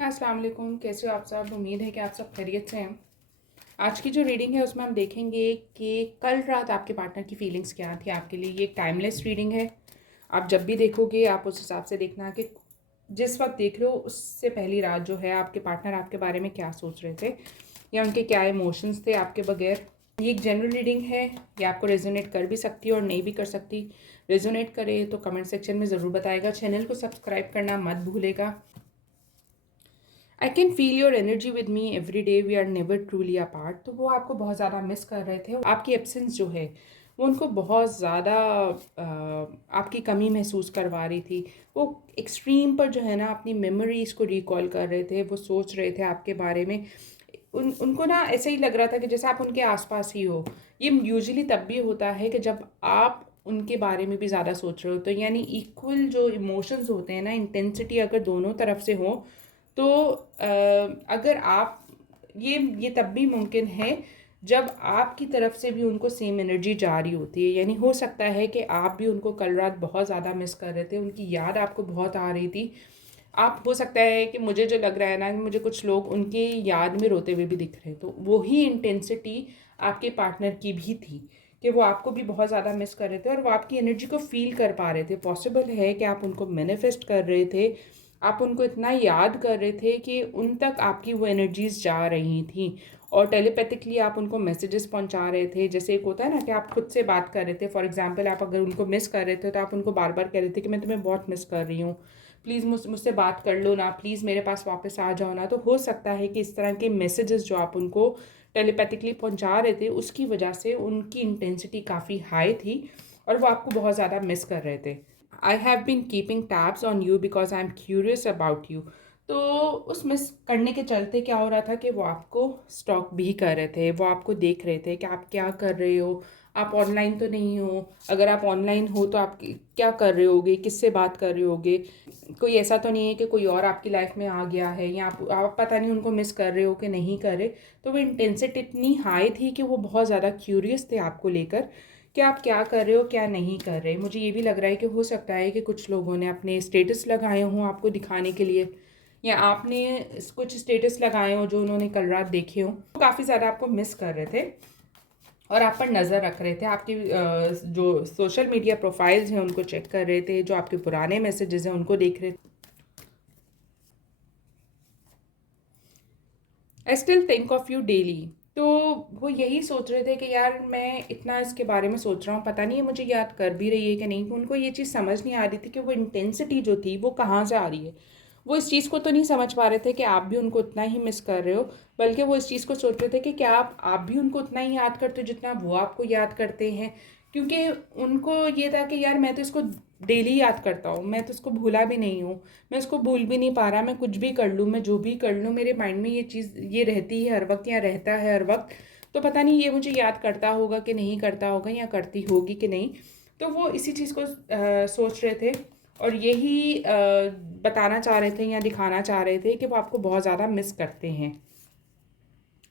अस्सलाम वालेकुम, कैसे हो आप सब। उम्मीद है कि आप सब खैरियत से हैं। आज की जो रीडिंग है उसमें हम देखेंगे कि कल रात आपके पार्टनर की फीलिंग्स क्या थी आपके लिए। ये एक टाइमलेस रीडिंग है। आप जब भी देखोगे आप उस हिसाब से देखना कि जिस वक्त देख रहे हो उससे पहली रात जो है आपके पार्टनर आपके बारे में क्या सोच रहे थे या उनके क्या इमोशंस थे आपके बगैर। ये एक जनरल रीडिंग है। ये आपको रेजोनेट कर भी सकती है और नहीं भी कर सकती। रेजोनेट करे तो कमेंट सेक्शन में ज़रूर बताएगा। चैनल को सब्सक्राइब करना मत भूलेगा। I can feel your energy with me every day, we are never truly apart. तो वो आपको बहुत ज़्यादा मिस कर रहे थे। आपकी एब्सेंस जो है वो उनको बहुत ज़्यादा आपकी कमी महसूस करवा रही थी। वो एक्सट्रीम पर जो है ना अपनी मेमोरीज़ को रिकॉल कर रहे थे। वो सोच रहे थे आपके बारे में। उनको ना ऐसे ही लग रहा था कि जैसे आप उनके आसपास ही हो। ये यूजुअली तब भी होता है कि जब आप उनके बारे में भी ज़्यादा सोच रहे हो। तो यानी इक्वल जो इमोशंस होते हैं ना, इंटेंसिटी अगर दोनों तरफ से हो तो अगर आप ये तब भी मुमकिन है जब आपकी तरफ से भी उनको सेम एनर्जी जा रही होती है। यानी हो सकता है कि आप भी उनको कल रात बहुत ज़्यादा मिस कर रहे थे, उनकी याद आपको बहुत आ रही थी। आप हो सकता है कि मुझे जो लग रहा है ना कि मुझे कुछ लोग उनकी याद में रोते हुए भी दिख रहे हैं। तो वही इंटेंसिटी आपके पार्टनर की भी थी कि वो आपको भी बहुत ज़्यादा मिस कर रहे थे और वो आपकी एनर्जी को फील कर पा रहे थे। पॉसिबल है कि आप उनको मैनिफेस्ट कर रहे थे, आप उनको इतना याद कर रहे थे कि उन तक आपकी वो एनर्जीज जा रही थी और टेलीपैथिकली आप उनको मैसेजेस पहुंचा रहे थे। जैसे एक होता है ना कि आप खुद से बात कर रहे थे। फॉर एग्जांपल आप अगर उनको मिस कर रहे थे तो आप उनको बार बार कह रहे थे कि मैं तुम्हें बहुत मिस कर रही हूँ, प्लीज़ मुझसे बात कर लो ना, प्लीज़ मेरे पास वापस आ जाओ ना। तो हो सकता है कि इस तरह के मैसेजेस जो आप उनको टेलीपैथिकली पहुंचा रहे थे उसकी वजह से उनकी इंटेंसिटी काफ़ी हाई थी और वो आपको बहुत ज़्यादा मिस कर रहे थे। I have been keeping tabs on you because I am curious about you. तो उस मिस करने के चलते क्या हो रहा था कि वो आपको स्टॉक भी कर रहे थे। वो आपको देख रहे थे कि आप क्या कर रहे हो, आप ऑनलाइन तो नहीं हो। अगर आप ऑनलाइन हो तो आप क्या कर रहे होगे, किससे बात कर रहे होगे। कोई ऐसा तो नहीं है कि कोई और आपकी लाइफ में आ गया है या आप पता नहीं उनको मिस कर रहे हो कि नहीं कर रहे। तो वो इंटेंसिटी इतनी हाई थी कि वो बहुत ज़्यादा क्यूरियस थे आपको लेकर कि आप क्या कर रहे हो क्या नहीं कर रहे। मुझे ये भी लग रहा है कि हो सकता है कि कुछ लोगों ने अपने स्टेटस लगाए हों आपको दिखाने के लिए या आपने कुछ स्टेटस लगाए हों जो उन्होंने कल रात देखे हों। काफ़ी ज़्यादा आपको मिस कर रहे थे और आप पर नज़र रख रहे थे। आपकी जो सोशल मीडिया प्रोफाइल्स हैं उनको चेक कर रहे थे, जो आपके पुराने मैसेजेस हैं उनको देख रहे थे। I still think of you daily. तो वो यही सोच रहे थे कि यार मैं इतना इसके बारे में सोच रहा हूँ, पता नहीं है मुझे याद कर भी रही है कि नहीं। उनको ये चीज़ समझ नहीं आ रही थी कि वो इंटेंसिटी जो थी वो कहाँ से आ रही है। वो इस चीज़ को तो नहीं समझ पा रहे थे कि आप भी उनको उतना ही मिस कर रहे हो, बल्कि वो इस चीज़ को सोच रहे थे कि क्या आप भी उनको उतना ही याद करते हो जितना वो आपको याद करते हैं। क्योंकि उनको ये था कि यार मैं तो इसको डेली याद करता हूँ, मैं तो इसको भूला भी नहीं हूँ, मैं इसको भूल भी नहीं पा रहा। मैं कुछ भी कर लूँ, मैं जो भी कर लूँ, मेरे माइंड में ये चीज़ ये रहती है हर वक्त या रहता है हर वक्त। तो पता नहीं ये मुझे याद करता होगा कि नहीं करता होगा या करती होगी कि नहीं। तो वो इसी चीज़ को सोच रहे थे और यही बताना चाह रहे थे या दिखाना चाह रहे थे कि वो आपको बहुत ज़्यादा मिस करते हैं।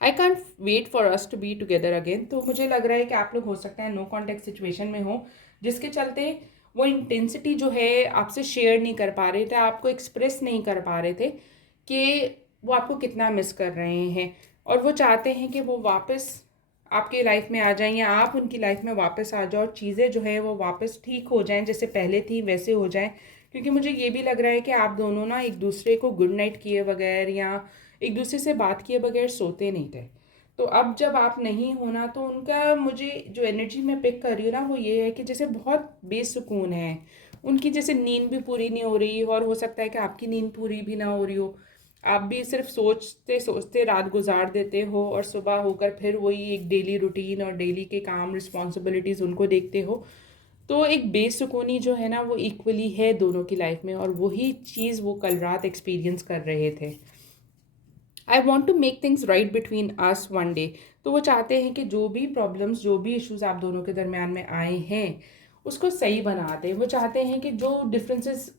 I can't wait for us to be together again. तो मुझे लग रहा है कि आप लोग हो सकता है नो कॉन्टेक्ट सिचुएशन में हो, जिसके चलते वो इंटेंसिटी जो है आपसे शेयर नहीं कर पा रहे थे, आपको एक्सप्रेस नहीं कर पा रहे थे कि वो आपको कितना मिस कर रहे हैं। और वो चाहते हैं कि वो वापस आपकी लाइफ में आ जाएं या आप उनकी लाइफ में वापस आ जाओ, चीज़ें जो है वो वापस ठीक हो जाएं, जैसे पहले थी वैसे हो जाएं। क्योंकि मुझे ये भी लग रहा है कि आप दोनों ना एक दूसरे को गुड नाइट किए बगैर या एक दूसरे से बात किए बगैर सोते नहीं थे। तो अब जब आप नहीं होना तो उनका, मुझे जो एनर्जी मैं पिक कर रही हूँ ना वो ये है कि जैसे बहुत बेसुकून है। उनकी जैसे नींद भी पूरी नहीं हो रही और हो सकता है कि आपकी नींद पूरी भी ना हो रही हो। आप भी सिर्फ सोचते सोचते रात गुजार देते हो और सुबह होकर फिर वही एक डेली रूटीन और डेली के काम रिस्पॉन्सिबिलिटीज़ उनको देखते हो। तो एक बेसुकूनी जो है ना वो इक्वली है दोनों की लाइफ में और वही चीज़ वो कल रात एक्सपीरियंस कर रहे थे। I want to make things right between us one day. तो वो चाहते हैं कि जो भी प्रॉब्लम्स जो भी इश्यूज आप दोनों के दरमियान में आए हैं उसको सही बना दें। वो चाहते हैं कि जो डिफरेंसेस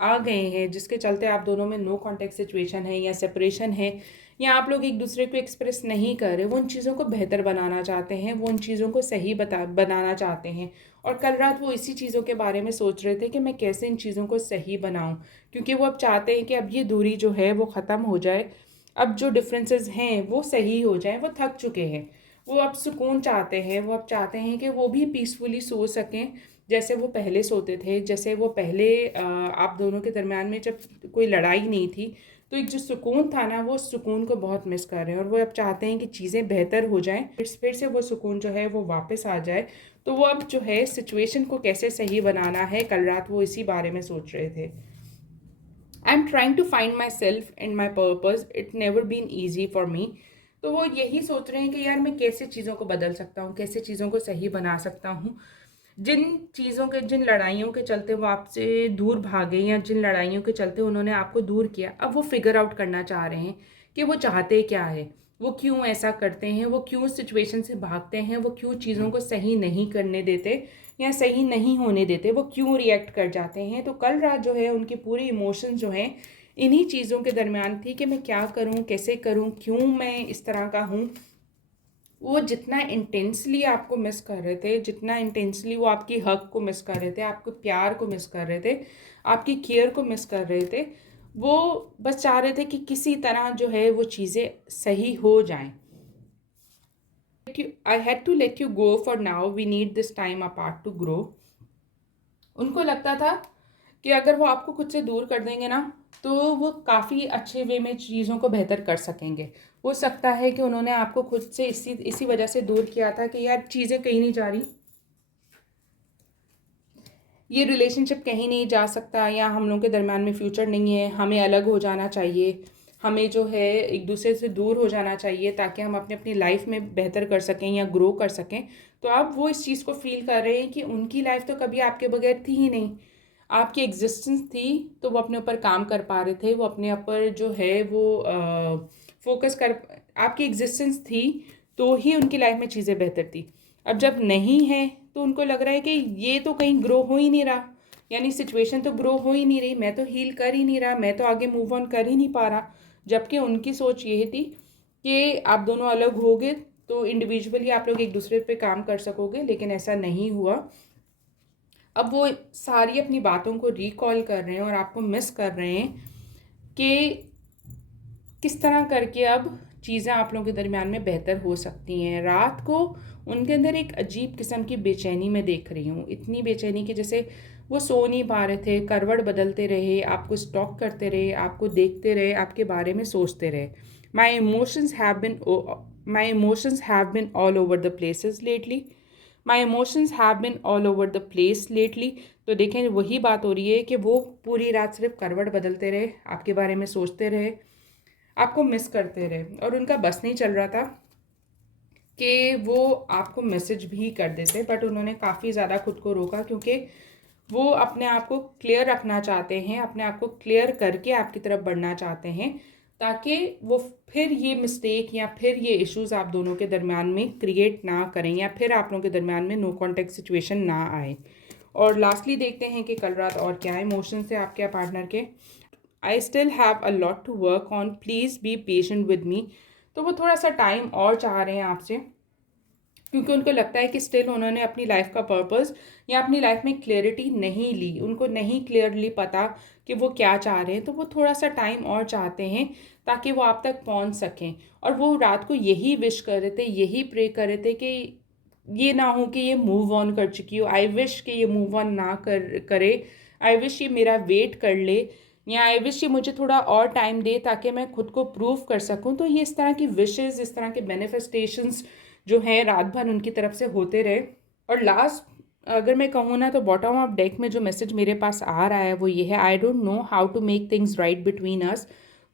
आ गए हैं, जिसके चलते आप दोनों में नो कॉन्टेक्ट सिचुएशन है या सेपरेशन है, या आप लोग एक दूसरे को एक्सप्रेस नहीं कर रहे, वो उन चीज़ों को बेहतर बनाना चाहते हैं, वो उन चीज़ों को सही बनाना चाहते हैं। और कल रात वो इसी चीज़ों के बारे में सोच रहे थे कि मैं कैसे इन चीज़ों को सही बनाऊं, क्योंकि वो अब चाहते हैं कि अब ये दूरी जो है वो ख़त्म हो जाए, अब जो डिफरेंसेस हैं वो सही हो जाएं। वो थक चुके हैं, वो अब सुकून चाहते हैं, वो अब चाहते हैं कि वो भी पीसफुली सो सकें, जैसे वो पहले सोते थे, जैसे वो पहले आप दोनों के दरमियान में जब कोई लड़ाई नहीं थी, तो एक जो सुकून था ना, वो सुकून को बहुत मिस कर रहे हैं। और वो अब चाहते हैं कि चीज़ें बेहतर हो जाएं, फिर से वो सुकून जो है वो वापस आ जाए। तो वो अब जो है सिचुएशन को कैसे सही बनाना है, कल रात वो इसी बारे में सोच रहे थे। I am trying to find my self and my purpose, it never been easy for me. तो वो यही सोच रहे हैं कि यार मैं कैसे चीज़ों को बदल सकता हूँ, कैसे चीज़ों को सही बना सकता हूँ। जिन चीज़ों के, जिन लड़ाइयों के चलते वो आपसे दूर भागे, या जिन लड़ाइयों के चलते उन्होंने आपको दूर किया, अब वो फिगर आउट करना चाह रहे हैं कि वो चाहते क्या है, वो क्यों ऐसा करते हैं, वो क्यों सिचुएशन से भागते हैं, वो क्यों चीज़ों को सही नहीं करने देते या सही नहीं होने देते, वो क्यों रिएक्ट कर जाते हैं। तो कल रात जो है उनकी पूरी इमोशंस जो हैं इन्हीं चीज़ों के दरमियान थी कि मैं क्या करूं, कैसे करूं, क्यों मैं इस तरह का हूं। वो जितना इंटेंसली आपको मिस कर रहे थे, जितना इंटेंसली वो आपकी हक को मिस कर रहे थे, आपके प्यार को मिस कर रहे थे, आपकी केयर को मिस कर रहे थे, वो बस चाह रहे थे कि किसी तरह जो है वो चीज़ें सही हो जाएं। I had to let you go for now, we need this time apart to grow। उनको लगता था कि अगर वो आपको खुद से दूर कर देंगे ना, तो वो काफ़ी अच्छे वे में चीज़ों को बेहतर कर सकेंगे। हो सकता है कि उन्होंने आपको खुद से इसी वजह से दूर किया था कि यार चीज़ें कहीं नहीं जा रही, ये रिलेशनशिप कहीं नहीं जा सकता, या हम लोगों के दरमियान में फ्यूचर नहीं है, हमें अलग हो जाना चाहिए, हमें जो है एक दूसरे से दूर हो जाना चाहिए ताकि हम अपनी अपनी लाइफ में बेहतर कर सकें या ग्रो कर सकें। तो अब वो इस चीज़ को फील कर रहे हैं कि उनकी लाइफ तो कभी आपके बगैर थी ही नहीं, आपकी एग्जिस्टेंस थी, तो वो अपने ऊपर काम कर पा रहे थे, वो अपने ऊपर जो है वो फोकस कर, आपकी एग्जिस्टेंस थी तो ही उनकी लाइफ में चीज़ें बेहतर थी। अब जब नहीं है तो उनको लग रहा है कि ये तो कहीं ग्रो हो ही नहीं रहा, यानी सिचुएशन तो ग्रो हो ही नहीं रही, मैं तो हील कर ही नहीं रहा, मैं तो आगे मूव ऑन कर ही नहीं पा रहा। जबकि उनकी सोच यही थी कि आप दोनों अलग हो गए तो इंडिविजुअली आप लोग एक दूसरे पे काम कर सकोगे, लेकिन ऐसा नहीं हुआ। अब वो सारी अपनी बातों को रिकॉल कर रहे हैं और आपको मिस कर रहे हैं कि किस तरह करके अब चीज़ें आप लोगों के दरमियान में बेहतर हो सकती हैं। रात को उनके अंदर एक अजीब किस्म की बेचैनी मैं देख रही हूँ, इतनी बेचैनी कि जैसे वो सो नहीं पा रहे थे, करवट बदलते रहे, आपको स्टॉक करते रहे, आपको देखते रहे, आपके बारे में सोचते रहे। My emotions have been my emotions have been all over the places lately, my emotions have been all over the place lately. तो देखें वही बात हो रही है कि वो पूरी रात सिर्फ करवट बदलते रहे, आपके बारे में सोचते रहे, आपको मिस करते रहे, और उनका बस नहीं चल रहा था कि वो आपको मैसेज भी कर देते। बट उन्होंने काफ़ी ज़्यादा खुद को रोका, क्योंकि वो अपने आप को क्लियर रखना चाहते हैं, अपने आप को क्लियर करके आपकी तरफ बढ़ना चाहते हैं, ताकि वो फिर ये मिस्टेक या फिर ये इश्यूज़ आप दोनों के दरमियान में क्रिएट ना करें, या फिर आप लोगों के दरमियान में नो कॉन्टेक्ट सिचुएशन ना आए। और लास्टली देखते हैं कि कल रात और क्या इमोशंस है आपके पार्टनर के। I still have a lot to work on, please be patient with me. तो वो थोड़ा सा टाइम और चाह रहे हैं आपसे, क्योंकि उनको लगता है कि स्टिल उन्होंने अपनी लाइफ का पर्पस या अपनी लाइफ में क्लियरिटी नहीं ली, उनको नहीं क्लियरली पता कि वो क्या चाह रहे हैं। तो वो थोड़ा सा टाइम और चाहते हैं ताकि वो आप तक पहुंच सकें। और वो रात को यही विश कर रहे थे, यही प्रे कर रहे थे कि ये ना हो कि ये मूव ऑन कर चुकी हो, आई विश कि ये मूव ऑन ना करे, आई विश ये मेरा वेट कर ले, या आई विश ये मुझे थोड़ा और टाइम दे ताकि मैं खुद को प्रूव कर सकूं। तो ये इस तरह की विशेज़, इस तरह के मैनिफेस्टेशंस जो हैं रात भर उनकी तरफ से होते रहे। और लास्ट अगर मैं कहूँ ना, तो बॉटम ऑफ डेक में जो मैसेज मेरे पास आ रहा है वो ये है, I don't know how to make things right between us.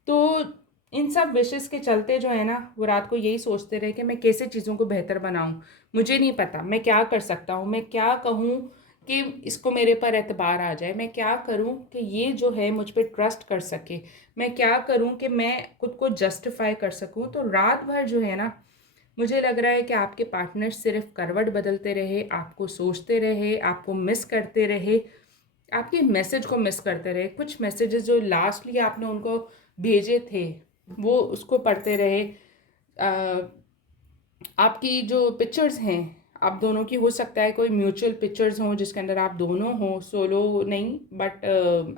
तो इन सब विशेस के चलते जो है ना, वो रात को यही सोचते रहे कि मैं कैसे चीज़ों को बेहतर बनाऊं, मुझे नहीं पता मैं क्या कर सकता हूँ, मैं क्या कहूँ कि इसको मेरे पर एतबार आ जाए, मैं क्या करूँ कि ये जो है मुझ पर ट्रस्ट कर सके, मैं क्या करूँ कि मैं खुद को जस्टिफाई कर सकूँ। तो रात भर जो है ना मुझे लग रहा है कि आपके पार्टनर सिर्फ करवट बदलते रहे, आपको सोचते रहे, आपको मिस करते रहे, आपके मैसेज को मिस करते रहे। कुछ मैसेजेस जो लास्टली आपने उनको भेजे थे वो उसको पढ़ते रहे। आपकी जो पिक्चर्स हैं आप दोनों की, हो सकता है कोई म्यूचुअल पिक्चर्स हों जिसके अंदर आप दोनों हो, सोलो नहीं बट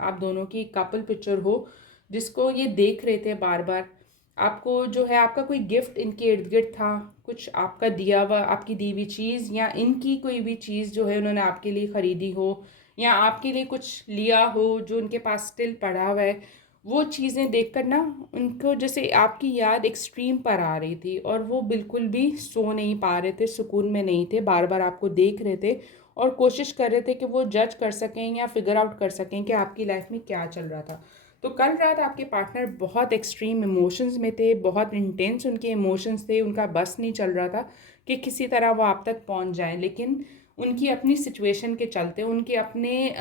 आप दोनों की कपल पिक्चर हो जिसको ये देख रहे थे बार बार। आपको जो है आपका कोई गिफ्ट इनके इर्द गिर्द था, कुछ आपका दिया हुआ, आपकी दी हुई चीज़ या इनकी कोई भी चीज़ जो है उन्होंने आपके लिए ख़रीदी हो या आपके लिए कुछ लिया हो जो उनके पास स्टिल पड़ा हुआ है। वो चीज़ें देखकर ना उनको जैसे आपकी याद एक्सट्रीम पर आ रही थी और वो बिल्कुल भी सो नहीं पा रहे थे, सुकून में नहीं थे, बार बार आपको देख रहे थे और कोशिश कर रहे थे कि वो जज कर सकें या फिगर आउट कर सकें कि आपकी लाइफ में क्या चल रहा था। तो कल रात आपके पार्टनर बहुत एक्सट्रीम इमोशंस में थे, बहुत इंटेंस उनके इमोशंस थे, उनका बस नहीं चल रहा था कि किसी तरह वो आप तक पहुंच जाए, लेकिन उनकी अपनी सिचुएशन के चलते, उनके अपने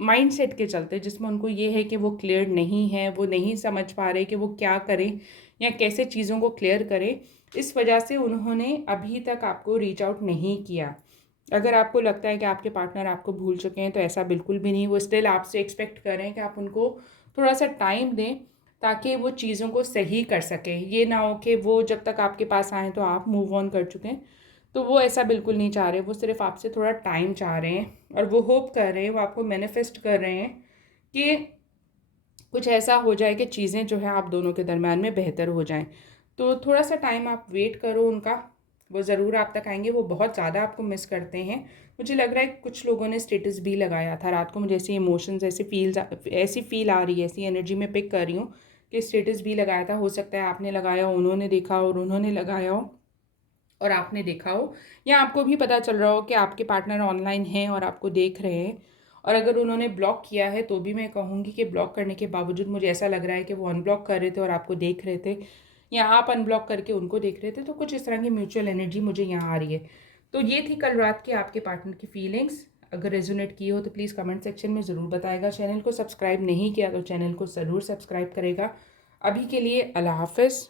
माइंडसेट के चलते जिसमें उनको ये है कि वो क्लियर नहीं है, वो नहीं समझ पा रहे कि वो क्या करें या कैसे चीज़ों को क्लियर करें, इस वजह से उन्होंने अभी तक आपको रीच आउट नहीं किया। अगर आपको लगता है कि आपके पार्टनर आपको भूल चुके हैं तो ऐसा बिल्कुल भी नहीं, वो स्टिल आपसे एक्सपेक्ट करें कि आप उनको थोड़ा सा टाइम दें ताकि वो चीज़ों को सही कर सकें। ये ना हो कि वो जब तक आपके पास आएँ तो आप मूव ऑन कर चुके हैं, तो वो ऐसा बिल्कुल नहीं चाह रहे। वो सिर्फ आपसे थोड़ा टाइम चाह रहे हैं और वो होप कर रहे हैं, वो आपको मैनिफेस्ट कर रहे हैं कि कुछ ऐसा हो जाए कि चीज़ें जो है आप दोनों के दरम्यान में बेहतर हो जाएं। तो थोड़ा सा टाइम आप वेट करो उनका, वो ज़रूर आप तक आएंगे। वो बहुत ज़्यादा आपको मिस करते हैं। मुझे लग रहा है कुछ लोगों ने स्टेटस भी लगाया था रात को, मुझे ऐसे इमोशंस ऐसी फील आ रही है, ऐसी एनर्जी में पिक कर रही हूँ कि स्टेटस भी लगाया था। हो सकता है आपने लगाया हो, उन्होंने देखा और उन्होंने लगाया हो और आपने देखा हो, या आपको भी पता चल रहा हो कि आपके पार्टनर ऑनलाइन हैं और आपको देख रहे हैं। और अगर उन्होंने ब्लॉक किया है तो भी मैं कहूँगी कि ब्लॉक करने के बावजूद मुझे ऐसा लग रहा है कि वो अनब्लॉक कर रहे थे और आपको देख रहे थे, या आप अनब्लॉक करके उनको देख रहे थे। तो कुछ इस तरह की म्यूचुअल एनर्जी मुझे यहाँ आ रही है। तो ये थी कल रात की आपके पार्टनर की फीलिंग्स। अगर रेजोनेट की हो तो प्लीज़ कमेंट सेक्शन में ज़रूर बताएगा। चैनल को सब्सक्राइब नहीं किया तो चैनल को ज़रूर सब्सक्राइब करेगा। अभी के लिए अल्लाह हाफ़िज़।